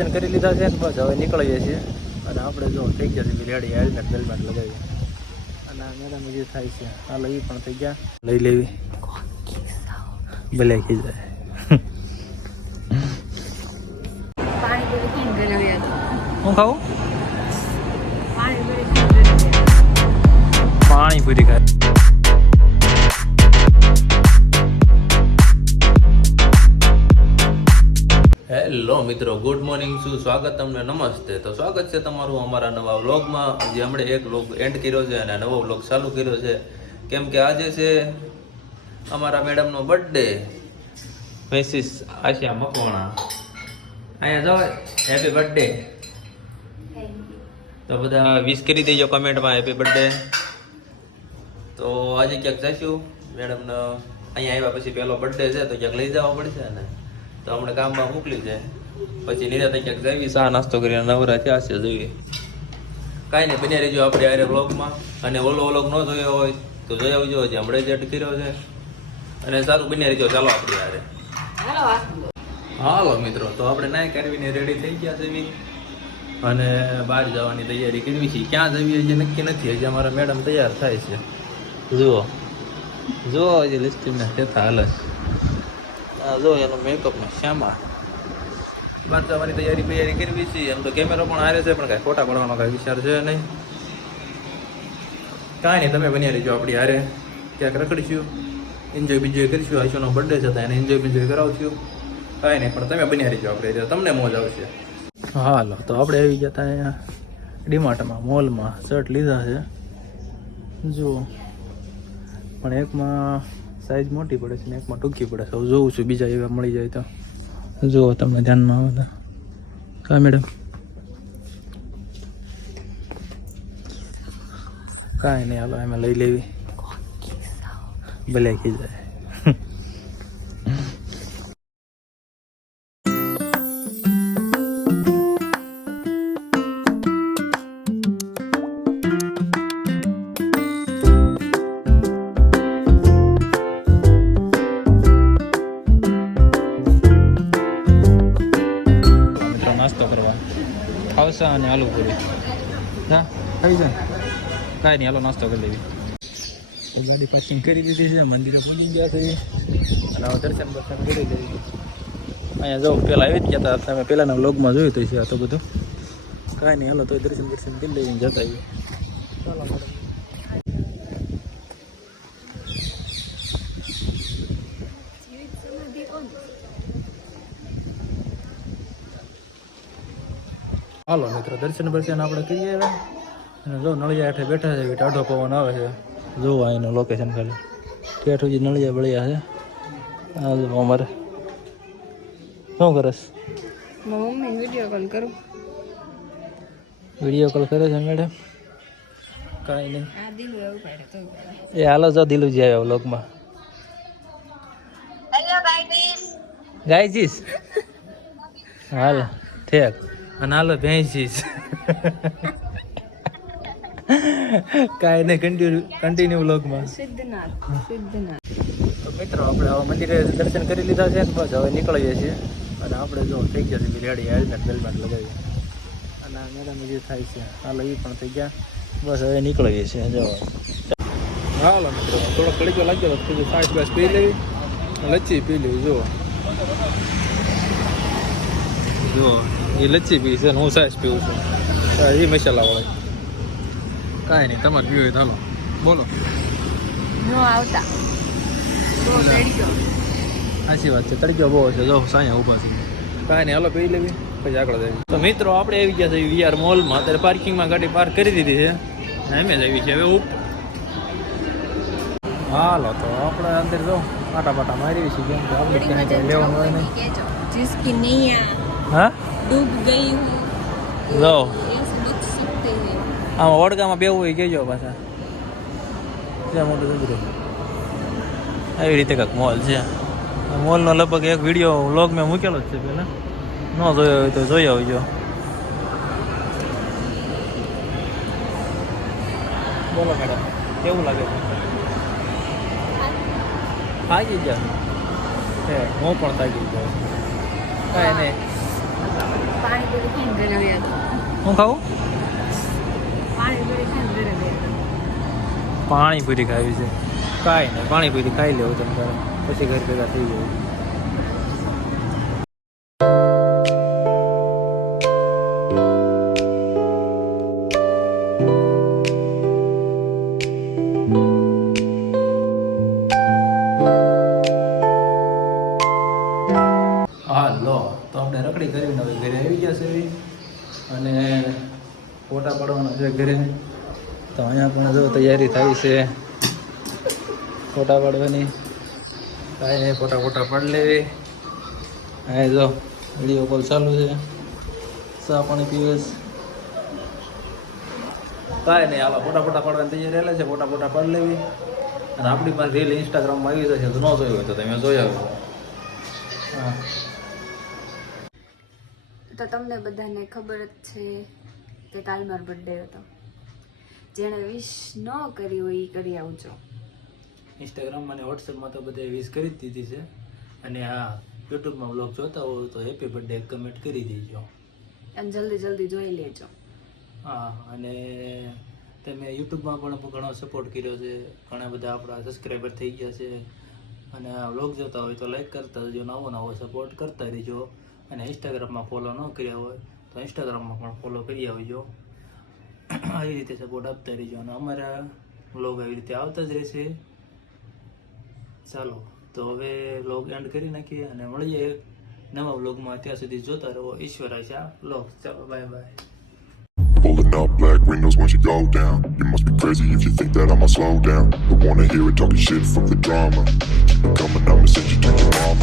દર્શન કરી લીધા છે બસ હવે નીકળીએ છીએ. અને આપણે જો થઈ ગયા છે બિલાડી હેલ્મેટ બેલ્મેટ લગાવીએ અને મેડમ જે થાય છે આ એ પણ થઈ ગયા. લઈ લેવી. ભલે ખી જાય. પાણીપુરી ખાઈને ઘરે આવ્યા હતા. હું ખાવું? પાણીપુરી ખાય હેલો મિત્રો, ગુડ મોર્નિંગ શું સ્વાગત તમને, નમસ્તે. તો સ્વાગત છે તમારું અમારા નવા વ્લોગમાં, જે હમણે એક વ્લોગ એન્ડ કર્યો છે અને નવો વ્લોગ ચાલુ કર્યો છે. કેમ કે આજે છે અમારા મેડમનો બર્થડે મિસિસ આશિયા મકવાણા. અહીંયા જાઓ હેપી બર્થડે તો બધા વિશ કરી દેજો કમેન્ટમાં હેપી બર્થડે તો આજે ક્યાંક જઈશું? મેડમને, અહીંયા આવ્યા પછી પહેલો બર્થડે છે, તો ક્યાંક લઈ જવા પડશે ને? તો હમણાં કામમાં મોકલી છે. પછી નિરાતે ક્યાંક જઈએ. ચા નાસ્તો કરીને નવરા થયા છે જોઈએ. કાંઈ નહીં બન્યા રહેજો આપણે આરે વ્લોગમાં અને ઓલો વ્લોગ ન જોયો હોય તો જોઈ આવજો જે હમણાં જ કર્યો છે. અને સારું બન્યા રહેજો ચાલો આપણે યારે હાલો મિત્રો તો આપણે નાય કરવીને રેડી થઈ ગયા છે અને બહાર જવાની તૈયારી કરવી છે. ક્યાં જવી હજી નક્કી નથી હજી અમારા મેડમ તૈયાર થાય છે. જુઓ. જુઓ હજી લિસ્ટીના કહેતા હાલ છે. જો એનો મેકઅપ ને શ્યામા બહાર અમારી તૈયારી તૈયારી કરવી છે. એમ તો કેમેરો પણ હારે છે, પણ કાંઈ ફોટા પડવાનો કાંઈ વિચાર છે નહીં. કાંઈ નહીં, તમે બન્યા રહીજો આપણી હારે. ક્યાંક રખડીશું એન્જોય બીજોય કરીશું. આશુનો બર્થડે છે એને એન્જોય બીજોય કરાવશું. કાંઈ નહીં, પણ તમે બન્યા રહીજો આપણે તમને મોજ આવશે. હાલો, તો આપણે આવી ગયા હતા અહીંયા ડીમાર્ટમાં, મોલમાં. શર્ટ લીધા છે. જુઓ. પણ એકમાં સાઈઝ મોટી પડે છે ને એકમાં ટૂંકી પડે છે. હું જોઉં છું, બીજા એવા મળી જાય તો. જુઓ તમને ધ્યાનમાં આવે તો. હા, મેડમ. કાંઈ નહીં, હાલો એમાં લઈ લેવી. ભલે ખી ખાવસા અને આલુ પૂરી. હા? ખાઈ જાય કાંઈ નહીં હાલો નાસ્તો કરી લેવી ગાડી પાર્કિંગ કરી દીધી છે મંદિરે પૂજી ગયા છે. અને હવે દર્શન બર્શન કરી દેવી અહીંયા જાઉં પહેલાં આવી જ ગયા હતા. તમે પહેલાંના વ્લોગમાં જોયું તો છે આ તો બધું. કાંઈ નહીં હાલો તો દર્શન દર્શન કરી લઈને જતા આવીએ. ચાલો હાલો મિત્રો દર્શન બર્શન આપણે કરીએ હવે. અને જો નળિયા હેઠે બેઠા છે ટાઢો પવન આવે છે. જોવા અહીંનું લોકેશન ખાલી. ઠેઠ જે નળિયા બળિયા છે. આ જો અમારે. શું કરસ? મમ્મી વીડિયો કોલ કરું. વીડિયો કોલ કરે છે મેડમ કાંઈ નહીં. આ દિલ એવું પાડે તો એ હાલો જો દિલુજી આવ્યો વ્લોગમાં ગાયજીસ? હાલ ઠેક. અને હાલો ભેંસીસ કાંઈ નહીં કન્ટિન્યુ કન્ટિન્યુ વ્લોગમાં સિદ્ધનાથ સિદ્ધનાથ. તો મિત્રો આપણે હવે મંદિરે દર્શન કરી લીધા છે બસ હવે નીકળીએ છીએ. અને આપણે જો થઈ ગયા છે રેડી હેલ્મેટ બેલ્મેટ લગાવી અને આ મેડમ જે થાય છે હાલો એ પણ થઈ ગયા. બસ હવે નીકળીએ છીએ જો. હાલો મિત્રો થોડો કડીકો લાગ્યો તો સાઠ બસ પી લેવી. લચ્છી પી લેવી જુઓ. જો એ લચ્છી પી છે હું સાઈઝ પીવું એ મસાલાવાળી કાંઈ નહીં તમારે પીવું હોય ચાલો બોલો આવતા વાત છે તડક્યો બહુ છે જો સાંજે ઊભા છે કાંઈ નહીં હાલો પી લેવી પછી આગળ જઈએ તો મિત્રો આપણે આવી ગયા છે વીઆર મોલમાં અત્યારે પાર્કિંગમાં ગાડી પાર્ક કરી દીધી છે એમ જ આવી છે હવે હાલો તો આપણે અંદર જો આટા મારી છે ક્યાંય લેવાનું હોય નહીં હા? ડૂબ ગઈ હું. લો આમાં ઓડકામાં બેવું હોય કહેજો પાછા. જ્યાં મોટું જજરો આવી રીતે કાંક મોલ છે. મોલનો લગભગ એક વીડિયો વ્લોગ મેં મૂકેલો જ છે પહેલાં. ન જોયો હોય તો જોઈ આવજો. બોલો મેડમ કેવું લાગે થાકી ગયા? હું પણ થાકી જાઉં કાંઈ નહીં. पानी ઘરે આવ્યા તો. હું ખાવું? પાણી પૂરી ખાઈને ઘરે આવ્યા પાણીપુરી ખાવી છે. કાંઈ નહીં પાણીપુરી ખાઈ લેવું તમે પછી ઘર ભેગા થઈ જવું. છે. અને ફોટા પાડવાના છે ઘરે. તો અહીંયા પણ જો તૈયારી થાય છે. ફોટા પાડવાની. કાંઈ ફોટા ફોટા પાડી લેવી. હા જો વીડિયો કોલ ચાલુ છે. ચા પાણી પીવે છે. કાંઈ નહીં, હાલો, ફોટા ફોટા પાડવાની તૈયારી રહેલા છે. ફોટા ફોટા પાડી લેવી. અને આપણી પાસે રીલ ઇન્સ્ટાગ્રામમાં આવી જશે, તો ન જોયું હોય તો તમે જોઈ આવો. હા. તો તમને બધાને ખબર જ છે કે કાલ મારો બર્થડે હતો. જેણે વિશ ન કરી હોય એ કરી આવજો. ઇન્સ્ટાગ્રામમાં અને વોટ્સએપમાં તો બધે વિશ કરી જ દીધી છે. અને હા યુટ્યુબમાં બ્લોગ જોતા હોય તો હેપી બર્થડે કમેન્ટ કરી દેજો. અને જલ્દી જલ્દી જોઈ લેજો. હા અને તમે યુટ્યુબમાં પણ ઘણો સપોર્ટ કર્યો છે. ઘણા બધા આપણા સબસ્ક્રાઈબર થઈ ગયા છે. અને વ્લોગ જોતા હોય તો લાઈક કરતા રહેજો નવો નવો સપોર્ટ કરતા રહેજો. અને ઇન્સ્ટાગ્રામમાં ફોલો ન કર્યા હોય તો ઇન્સ્ટાગ્રામમાં પણ ફોલો કરી આવજો આવી રીતે સપોર્ટ આપતા રહીજો અને અમારા બ્લોગ આવી રીતે આવતા જ રહેશે ચાલો તો હવે બ્લોગ એન્ડ કરી નાખીએ અને મળીએ નવા બ્લોગમાં ત્યાં સુધી જોતા રહો ઈશ્વર આશા બ્લોગ ચાલો bye bye Pulling up black windows once you go down. You must be crazy if you think that I'ma slow down. Don't wanna hear it talking shit from the drama. Keep it coming, I'ma send you to your mama.